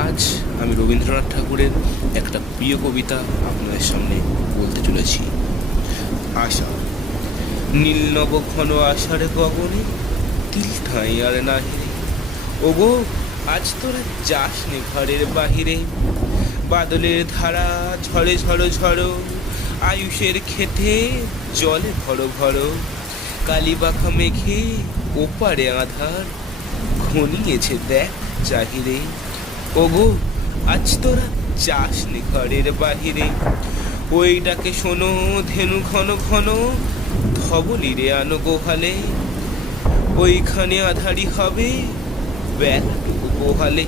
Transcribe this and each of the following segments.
আজ আমি রবীন্দ্রনাথ ঠাকুরের একটা প্রিয় কবিতা আপনাদের সামনে বলতে চলেছি। আশা। নীল নব ঘন আষাঢ় গগনে তিল ঠাঁই আর নাহি রে। ওগো আজ তোরা যাস নে ঘরের বাহিরে, বাদলের ধারা ঝড়ে ঝড়ো ঝড়ো, আয়ুষের খেতে জলে ভরো ভরো, কালিবাখা মেঘে ওপারে আধার ঘনিয়েছে দেখ চাহিরে। ওগো আজ তোরা যাস নে ঘরের বাহিরে, ওইটাকে শোনো ধেনু ঘন ঘন, ধবলিরে আনো গোহালে, ওইখানে আধারি হবে বেলাটুকু পোহালে।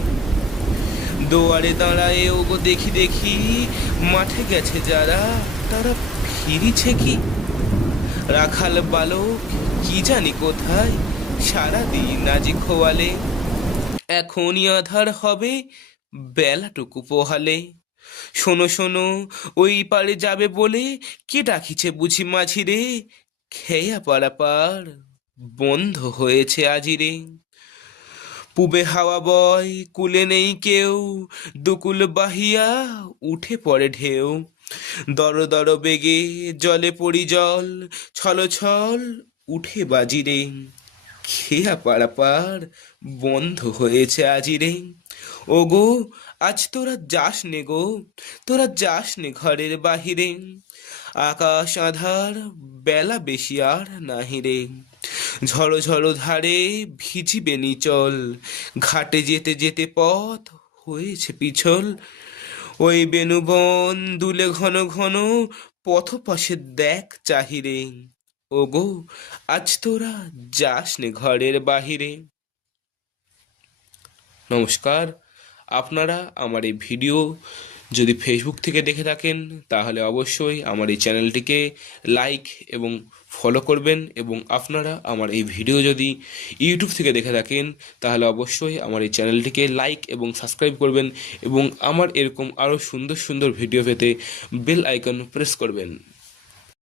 দোয়ারে দাঁড়ায় ওগো দেখি দেখি, মাঠে গেছে যারা তারা ফিরিছে কি? রাখাল বালক কি জানি কোথায় সারাদিন আজি খোয়ালে, এখনই আধার হবে বেলাটুকু পোহালে। শোনো শোনো ওই পারে যাবে বলে কে ডাকিছে বুঝি মাঝি রে, খেয়া পারাপার বন্ধ হয়েছে আজিরে। পুবে হাওয়া বয় কুলে নেই কেউ, দুকুল বাহিয়া উঠে পড়ে ঢেউ, দর দর বেগে জলে পড়ি জল, ছল ছল উঠে বাজিরে, খেয়া পারাপার বন্ধ হয়েছে আজিরে। ওগো আজ তোরা যাস নে গো, তোরা যাস নে ঘরের বাহিরে, আকাশ আধার বেলা বেশি আর নাহিরে, ঝড়ো ঝড়ো ধারে ভিজিবে নিচল, ঘাটে যেতে যেতে পথ হয়েছে পিছল, ওই বেনুবন দুলে ঘন ঘন, পথ পাশে দেখ চাহিরে। ওগো আজ তোরা যাস নে ঘরের বাহিরে। নমস্কার। আপনারা আমার এই ভিডিও যদি ফেসবুক থেকে দেখে থাকেন তাহলে অবশ্যই আমার এই চ্যানেলটিকে লাইক এবং ফলো করবেন, এবং আপনারা আমার এই ভিডিও যদি ইউটিউব থেকে দেখে থাকেন তাহলে অবশ্যই আমার এই চ্যানেলটিকে লাইক এবং সাবস্ক্রাইব করবেন, এবং আমার এরকম আরও সুন্দর সুন্দর ভিডিও পেতে বেল আইকন প্রেস করবেন।